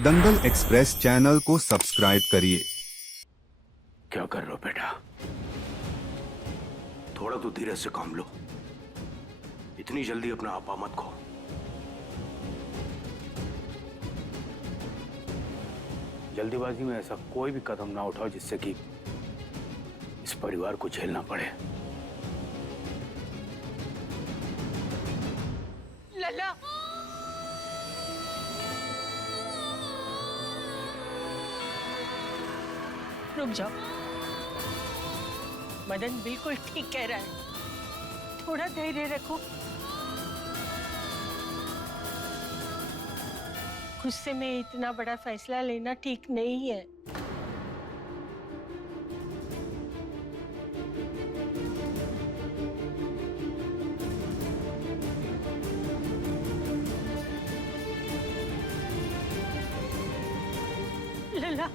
दंगल express channel को subscribe करिए। क्या कर रहे हो बेटा? थोड़ा तो धीरे से काम लो। इतनी जल्दी अपना आपा मत खो। जल्दीबाजी में ऐसा कोई भी कदम ना उठाओ जिससे कि इस परिवार को झेलना पड़े। लला, रुक जाओ। मदन बिल्कुल ठीक कह रहा है, थोड़ा धैर्य रखो। गुस्से में इतना बड़ा फैसला लेना ठीक नहीं है। लला,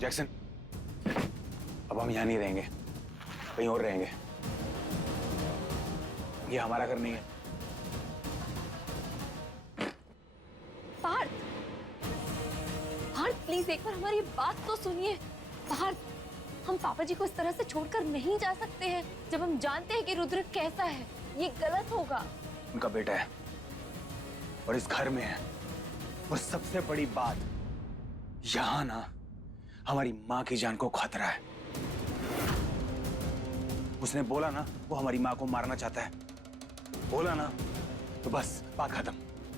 जैक्सन, अब हम यहां नहीं रहेंगे, कहीं और रहेंगे। ये हमारा घर नहीं है। पार्थ, पार्थ प्लीज एक बार हमारी बात तो सुनिए। पार्थ, हम पापा जी को इस तरह से छोड़कर नहीं जा सकते हैं जब हम जानते हैं कि रुद्र कैसा है। ये गलत होगा। उनका बेटा है और इस घर में है। और सबसे बड़ी बात, यहां ना हमारी माँ की जान को खतरा है। उसने बोला ना वो हमारी माँ को मारना चाहता है, बोला ना तो बस बात खत्म।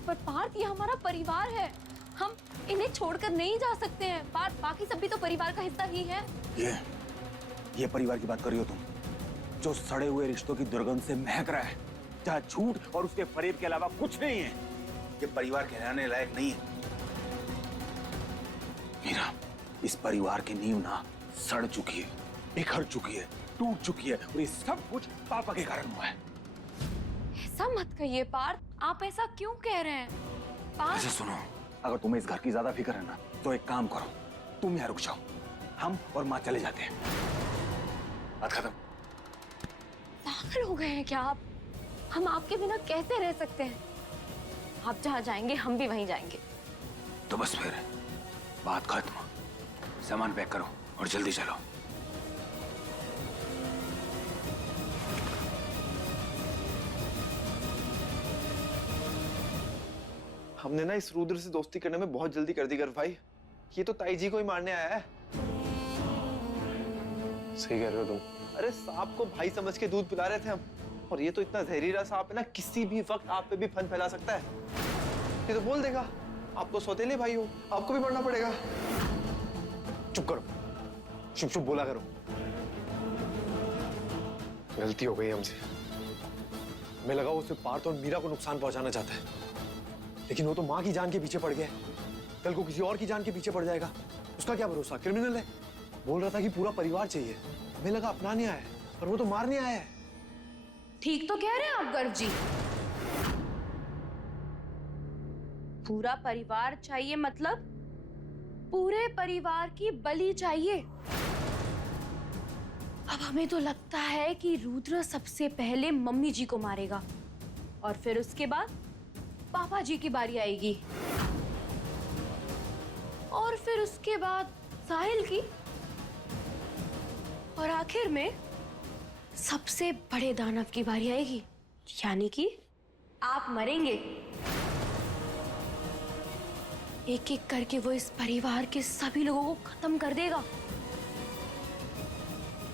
पर पार्थ, ये हमारा परिवार है, हम इन्हें छोड़कर नहीं जा सकते हैं। पार्थ, बाकी सब भी तो परिवार का हिस्सा ही है। ये परिवार की बात कर रही हो तुम, जो सड़े हुए रिश्तों की दुर्गंध से महक रहा है, जहाँ झूठ और उसके फरेब के अलावा कुछ नहीं है। ये परिवार कहलाने लायक नहीं है। मीरा, इस परिवार की नींव ना सड़ चुकी है, बिखर चुकी है, टूट चुकी है और ये सब कुछ पापा के कारण हुआ है। ऐसा मत कहिए पार्थ, आप ऐसा क्यों कह रहे हैं? पार्थ, ऐसे सुनो, अगर तुम्हें इस घर की ज्यादा फिक्र है ना तो एक काम करो, तुम यहाँ रुक जाओ, हम और माँ चले जाते हैं। बात खत्म। पागल हो गए हैं क्या आप? हम आपके बिना कैसे रह सकते हैं? आप जहाँ जाएंगे हम भी वहीं जाएंगे। तो बस फिर बात खत्म। सामान पैक करो और जल्दी चलो। हमने ना इस रुद्र से दोस्ती करने में बहुत जल्दी कर दी गर्व भाई। ये तो ताई जी को ही मारने आया है। सही कह रहे हो तुम। अरे सांप को भाई समझ के दूध पिला रहे थे हम, और ये तो इतना जहरीला सांप है ना, किसी भी वक्त आप पे भी फन फैला सकता है। ये तो बोल देगा आप तो सौतेले भाई हो, आपको भी मरना पड़ेगा। चुप करो, चुप चुप बोला करो। गलती हो गई हमसे। हमें लगा वो सिर्फ पार्थ और मीरा को नुकसान पहुंचाना चाहता है, लेकिन वो तो माँ की जान के पीछे पड़ गया। कल को किसी और की जान के पीछे पड़ जाएगा, उसका क्या भरोसा? क्रिमिनल है। बोल रहा था कि पूरा परिवार चाहिए, हमें लगा अपनाने आया है, पर वो तो मारने आया है। ठीक तो कह रहे हैं आप गर्व जी। पूरा परिवार चाहिए मतलब पूरे परिवार की बलि चाहिए। अब हमें तो लगता है कि रुद्र सबसे पहले मम्मी जी को मारेगा और फिर उसके बाद पापा जी की बारी आएगी और फिर उसके बाद साहिल की और आखिर में सबसे बड़े दानव की बारी आएगी, यानी कि आप मरेंगे। एक एक करके वो इस परिवार के सभी लोगों को खत्म कर देगा।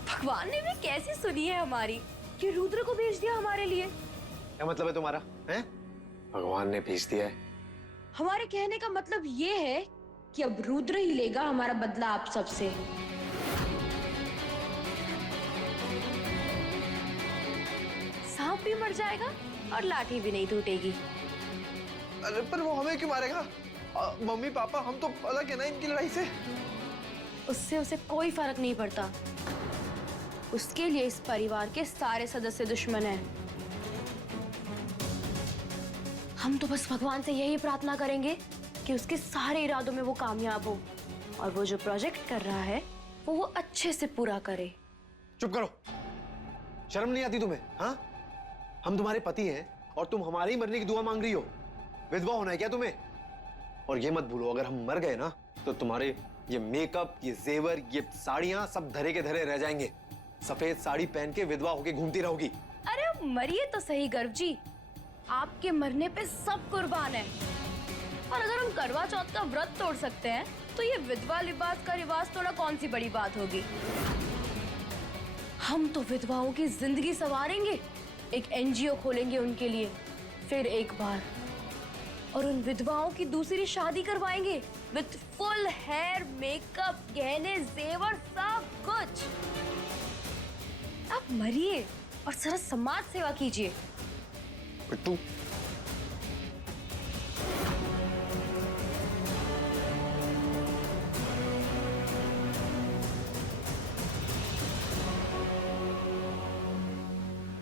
भगवान ने भी कैसी सुनी है हमारी कि रुद्र को भेज दिया हमारे लिए। क्या मतलब है तुम्हारा? हैं? भगवान ने भेज दिया है। हमारे कहने का मतलब ये है कि अब रुद्र ही लेगा हमारा बदला आप सबसे। सांप भी मर जाएगा और लाठी भी नहीं टूटेगी। अरे पर वो हमें क्यों मारेगा? मम्मी पापा हम तो अलग है ना इनकी लड़ाई से। उससे उसे कोई फर्क नहीं पड़ता। उसके लिए इस परिवार के सारे सदस्य दुश्मन हैं। हम तो बस भगवान से यही प्रार्थना करेंगे कि उसके सारे इरादों में वो कामयाब हो और वो जो प्रोजेक्ट कर रहा है वो अच्छे से पूरा करे। चुप करो, शर्म नहीं आती तुम्हें? हाँ, हम तुम्हारे पति हैं और तुम हमारे ही मरने की दुआ मांग रही हो। विधवा होना है क्या तुम्हें? और ये मत भूलो, अगर हम मर गए ना तो तुम्हारे ये मेकअप, ये जेवर, ये साड़ियां सब धरे के धरे रह जाएंगे। सफेद साड़ी पहन के विधवा होके घूमती रहोगी। अरे मरिए तो सही गर्व जी, आपके मरने पे सब कुर्बान है। और अगर हम करवा चौथ का व्रत तोड़ सकते हैं तो ये विधवा लिबास का रिवाज तोड़ना कौन सी बड़ी बात होगी। हम तो विधवाओं की जिंदगी संवारेंगे, एक एनजीओ खोलेंगे उनके लिए, फिर एक बार, और उन विधवाओं की दूसरी शादी करवाएंगे विद फुल हेयर, मेकअप, गहने, जेवर, सब कुछ। आप मरिए और जरा समाज सेवा कीजिए। बिट्टू,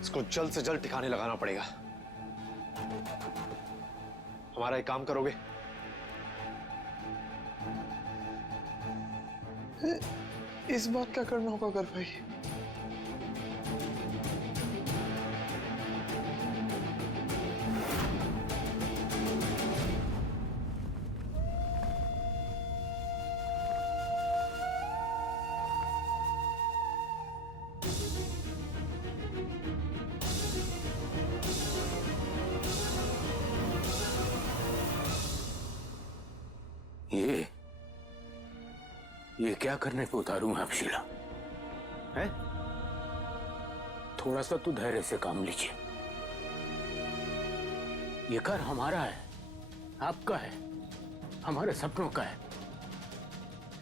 इसको जल्द से जल्द ठिकाने लगाना पड़ेगा। हमारा एक काम करोगे? इस बात क्या करना होगा कर भाई? ये क्या करने को उतारू मैं अब शीला? है? थोड़ा सा तो धैर्य से काम लीजिए। ये घर हमारा है, आपका है, हमारे सपनों का है।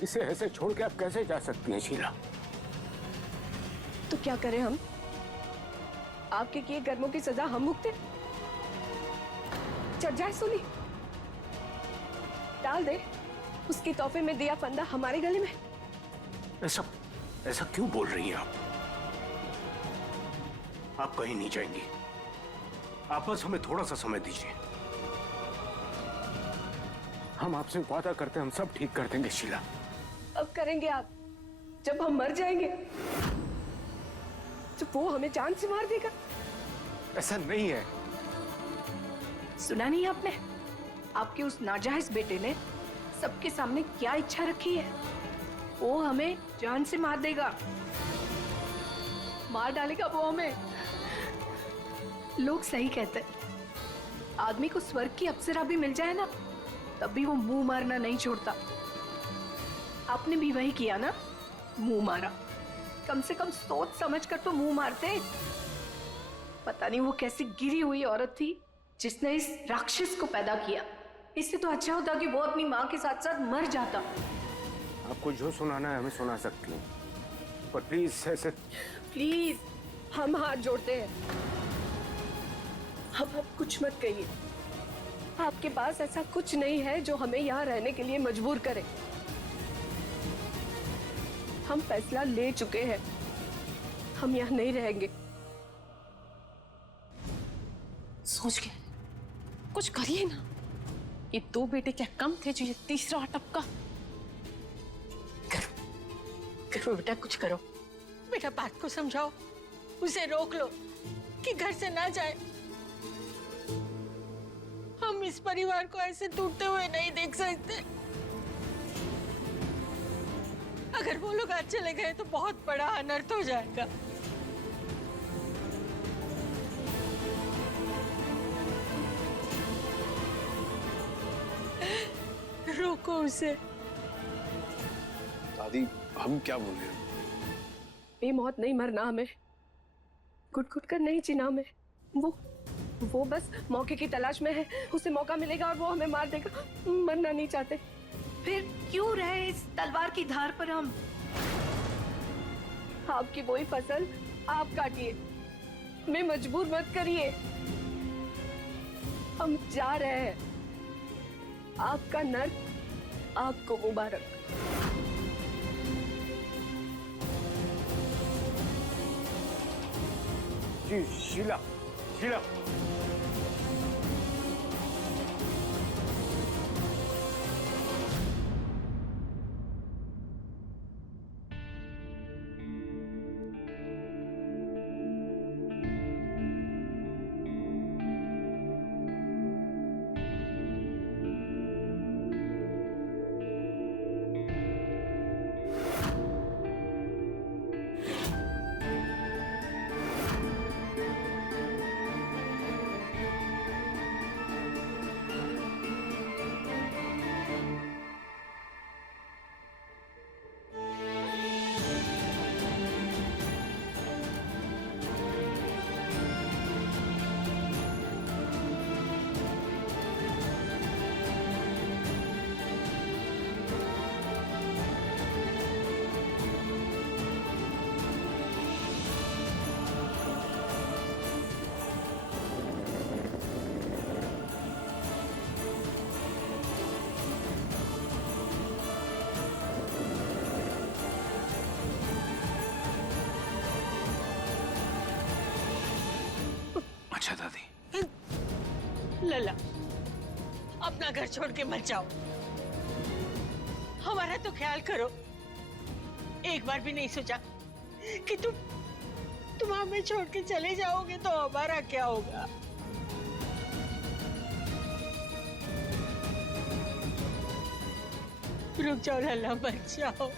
इसे ऐसे छोड़ के आप कैसे जा सकती हैं शीला? तो क्या करें हम? आपके किए कर्मों की सजा हम भुगते? चढ़ जाए सूली, डाल दे उसके तोहफे में दिया फंदा हमारे गले में। ऐसा क्यों बोल रही हैं आप? आप कहीं नहीं जाएंगी। आप बस हमें थोड़ा सा समय दीजिए। हम आपसे वादा करते हैं, हम सब ठीक कर देंगे शीला। अब करेंगे आप? जब हम मर जाएंगे तो वो हमें जान से मार देगा? ऐसा नहीं है। सुना नहीं आपने? आपके उस नाजायज बेटे ने सबके सामने क्या इच्छा रखी है? वो हमें जान से मार देगा, मार डालेगा वो हमें। लोग सही कहते हैं, आदमी को स्वर्ग की अप्सरा भी मिल जाए ना, तब भी वो मुंह मारना नहीं छोड़ता। आपने भी वही किया ना, मुंह मारा। कम से कम सोच समझ कर तो मुंह मारते। पता नहीं वो कैसी गिरी हुई औरत थी जिसने इस राक्षस को पैदा किया। इससे तो अच्छा होता कि वो अपनी माँ के साथ साथ मर जाता। आपको जो सुनाना है हमें सुना सकती हैं, पर प्लीज ऐसे। प्लीज, हम हाथ जोड़ते हैं, अब कुछ मत कहिए। आपके पास ऐसा कुछ नहीं है जो हमें यहाँ रहने के लिए मजबूर करे। हम फैसला ले चुके हैं, हम यहाँ नहीं रहेंगे। सोच के कुछ करिए ना। ये दो बेटे क्या कम थे जो ये तीसरा टपका? करो बेटा, कुछ करो। बेटा बात को समझाओ, उसे रोक लो कि घर से ना जाए। हम इस परिवार को ऐसे टूटते हुए नहीं देख सकते। अगर वो लोग आज चले गए तो बहुत बड़ा अनर्थ हो जाएगा। रोको उसे। दादी, हम क्या बोल रहे हैं? ये मौत नहीं मरना हमें, घुट घुट कर नहीं जीना हमें। वो बस मौके की तलाश में है, उसे मौका मिलेगा और वो हमें मार देगा। मरना नहीं चाहते। फिर क्यों रहे इस तलवार की धार पर हम? आपकी वही फसल आप काटिए, हमें मजबूर मत करिए। हम जा रहे हैं। आपका नर्क आपको मुबारक। जी शीला, शीला। अच्छा दादी। लला, अपना घर छोड़ के मत जाओ, हमारा तो ख्याल करो। एक बार भी नहीं सोचा कि तुम हमें छोड़ के चले जाओगे तो हमारा क्या होगा? रुक जाओ लला, मत जाओ।